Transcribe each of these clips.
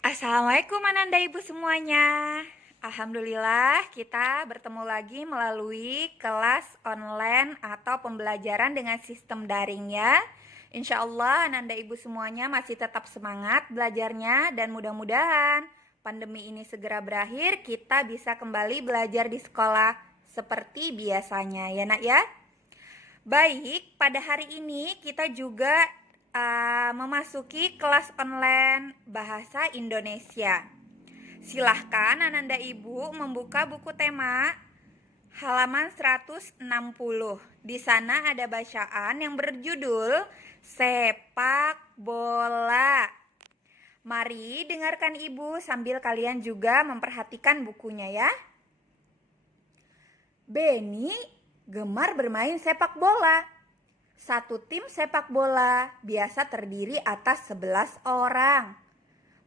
Assalamualaikum Ananda Ibu semuanya. Alhamdulillah kita bertemu lagi melalui kelas online atau pembelajaran dengan sistem daring ya. Insya Allah Ananda Ibu semuanya masih tetap semangat belajarnya dan mudah-mudahan pandemi ini segera berakhir, kita bisa kembali belajar di sekolah seperti biasanya ya nak ya. Baik, pada hari ini kita juga memasuki kelas online bahasa Indonesia. Silahkan Ananda Ibu membuka buku tema halaman 160. Di sana ada bacaan yang berjudul sepak bola. Mari dengarkan Ibu sambil kalian juga memperhatikan bukunya ya. Beni gemar bermain sepak bola. Satu tim sepak bola biasa terdiri atas 11 orang.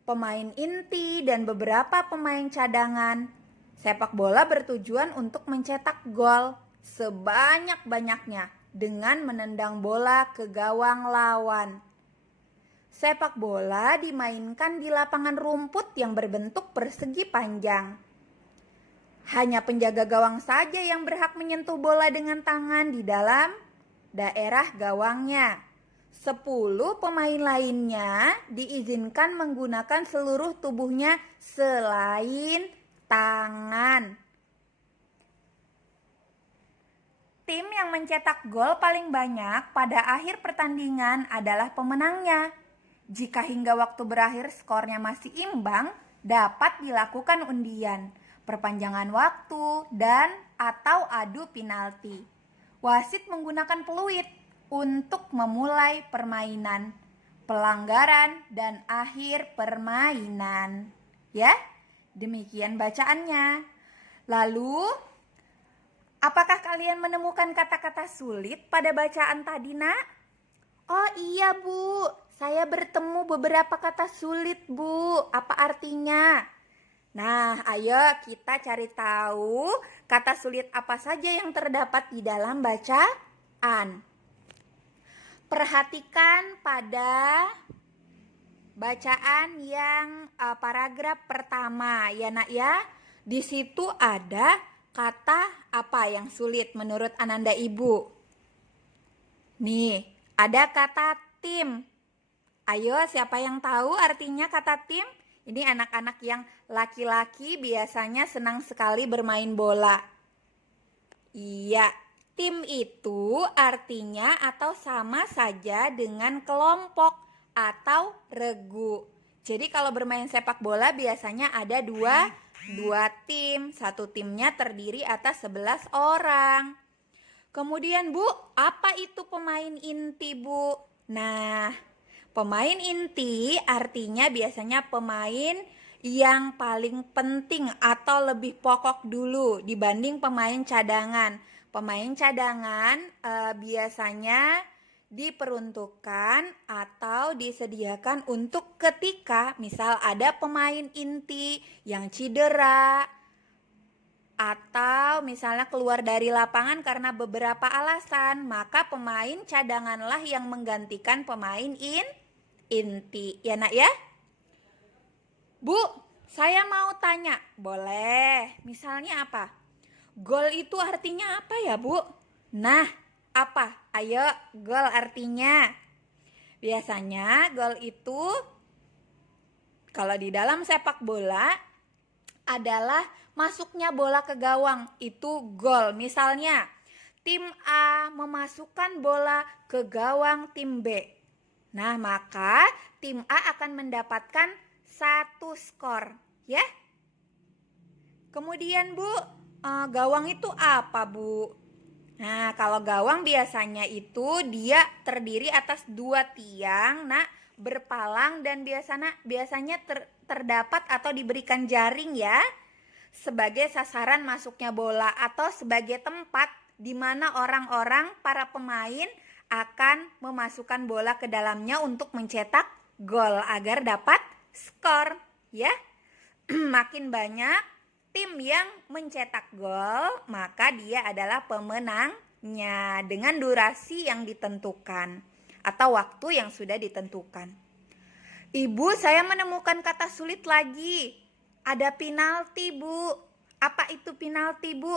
Pemain inti dan beberapa pemain cadangan. Sepak bola bertujuan untuk mencetak gol sebanyak-banyaknya dengan menendang bola ke gawang lawan. Sepak bola dimainkan di lapangan rumput yang berbentuk persegi panjang. Hanya penjaga gawang saja yang berhak menyentuh bola dengan tangan di dalam daerah gawangnya. 10 pemain lainnya diizinkan menggunakan seluruh tubuhnya selain tangan. Tim yang mencetak gol paling banyak pada akhir pertandingan adalah pemenangnya. Jika hingga waktu berakhir skornya masih imbang, dapat dilakukan undian, perpanjangan waktu, dan atau adu penalti. Wasit menggunakan peluit untuk memulai permainan, pelanggaran, dan akhir permainan. Ya, demikian bacaannya. Lalu, apakah kalian menemukan kata-kata sulit pada bacaan tadi, nak? Oh iya, Bu. Saya bertemu beberapa kata sulit, Bu. Apa artinya? Nah, ayo kita cari tahu kata sulit apa saja yang terdapat di dalam bacaan. Perhatikan pada bacaan yang paragraf pertama ya nak ya. Di situ ada kata apa yang sulit menurut Ananda Ibu? Nih, ada kata tim. Ayo, siapa yang tahu artinya kata tim? Ini anak-anak yang laki-laki biasanya senang sekali bermain bola. Iya, tim itu artinya atau sama saja dengan kelompok atau regu. Jadi kalau bermain sepak bola biasanya ada dua tim. Satu timnya terdiri atas 11 orang. Kemudian Bu, apa itu pemain inti Bu? Nah, pemain inti artinya biasanya pemain yang paling penting atau lebih pokok dulu dibanding pemain cadangan. Pemain cadangan biasanya diperuntukkan atau disediakan untuk ketika misal ada pemain inti yang cedera atau misalnya keluar dari lapangan karena beberapa alasan, maka pemain cadanganlah yang menggantikan pemain inti. Ya nak ya? Bu, saya mau tanya. Boleh. Misalnya apa? Gol itu artinya apa ya, Bu? Nah, apa? Ayo, gol artinya. Biasanya gol itu kalau di dalam sepak bola adalah masuknya bola ke gawang, itu gol. Misalnya, tim A memasukkan bola ke gawang tim B. Nah, maka tim A akan mendapatkan 1 skor, ya. Kemudian Bu, gawang itu apa Bu? Nah, kalau gawang biasanya itu dia terdiri atas 2 tiang, nah berpalang dan biasanya terdapat atau diberikan jaring ya sebagai sasaran masuknya bola atau sebagai tempat di mana orang-orang para pemain akan memasukkan bola ke dalamnya untuk mencetak gol agar dapat skor ya. Makin banyak tim yang mencetak gol, maka dia adalah pemenangnya dengan durasi yang ditentukan atau waktu yang sudah ditentukan. Ibu, saya menemukan kata sulit lagi. Ada penalti, Bu. Apa itu penalti, Bu?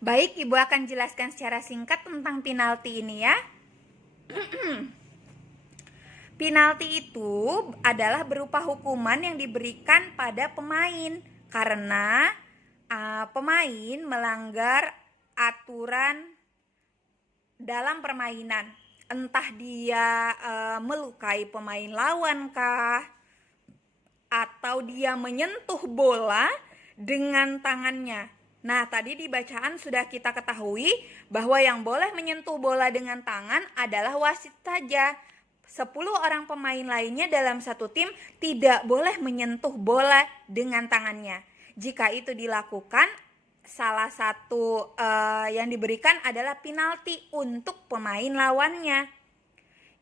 Baik, Ibu akan jelaskan secara singkat tentang penalti ini ya. Penalti itu adalah berupa hukuman yang diberikan pada pemain karena pemain melanggar aturan dalam permainan. Entah dia melukai pemain lawan kah, atau dia menyentuh bola dengan tangannya. Nah, tadi di bacaan sudah kita ketahui bahwa yang boleh menyentuh bola dengan tangan adalah wasit saja. 10 orang pemain lainnya dalam satu tim tidak boleh menyentuh bola dengan tangannya. Jika itu dilakukan, salah satu yang diberikan adalah penalti untuk pemain lawannya.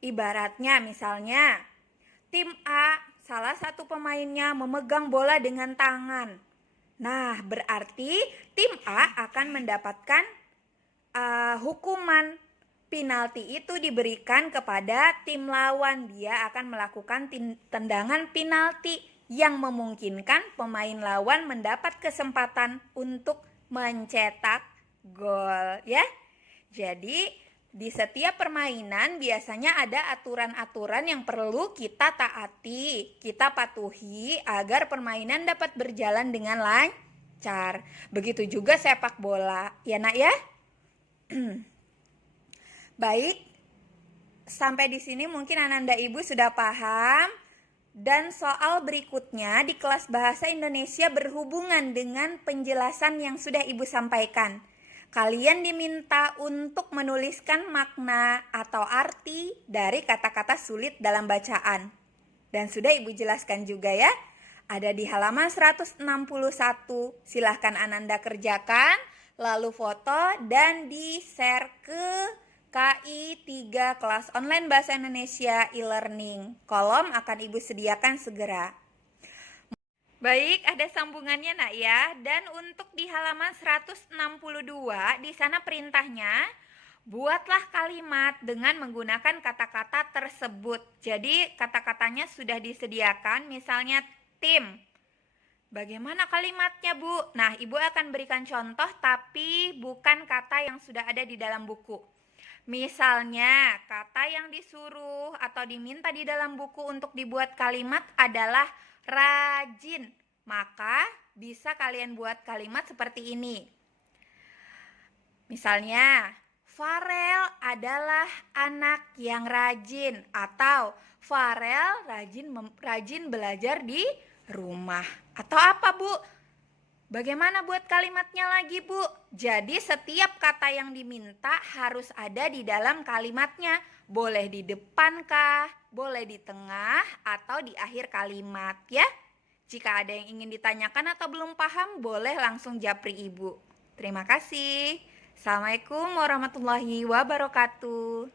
Ibaratnya misalnya tim A, salah satu pemainnya memegang bola dengan tangan. Nah, berarti tim A akan mendapatkan hukuman. Penalti itu diberikan kepada tim lawan. Dia akan melakukan tendangan penalti yang memungkinkan pemain lawan mendapat kesempatan untuk mencetak gol ya. Jadi di setiap permainan biasanya ada aturan-aturan yang perlu kita taati, kita patuhi agar permainan dapat berjalan dengan lancar. Begitu juga sepak bola, ya Nak ya? Baik, sampai di sini mungkin Ananda Ibu sudah paham. Dan soal berikutnya di kelas Bahasa Indonesia berhubungan dengan penjelasan yang sudah Ibu sampaikan. Kalian diminta untuk menuliskan makna atau arti dari kata-kata sulit dalam bacaan. Dan sudah Ibu jelaskan juga ya. Ada di halaman 161. Silahkan Ananda kerjakan, lalu foto dan di-share ke KI 3 kelas online Bahasa Indonesia e-learning. Kolom akan Ibu sediakan segera. Baik, ada sambungannya Nak ya. Dan untuk di halaman 162, di sana perintahnya, buatlah kalimat dengan menggunakan kata-kata tersebut. Jadi kata-katanya sudah disediakan, misalnya tim. Bagaimana kalimatnya, Bu? Nah, Ibu akan berikan contoh tapi bukan kata yang sudah ada di dalam buku. Misalnya, kata yang disuruh atau diminta di dalam buku untuk dibuat kalimat adalah rajin. Maka bisa kalian buat kalimat seperti ini. Misalnya, Farel adalah anak yang rajin atau Farel rajin belajar di rumah. Atau apa, Bu? Bagaimana buat kalimatnya lagi, Bu? Jadi setiap kata yang diminta harus ada di dalam kalimatnya. Boleh di depan kah? Boleh di tengah atau di akhir kalimat ya. Jika ada yang ingin ditanyakan atau belum paham, boleh langsung japri Ibu. Terima kasih. Assalamualaikum warahmatullahi wabarakatuh.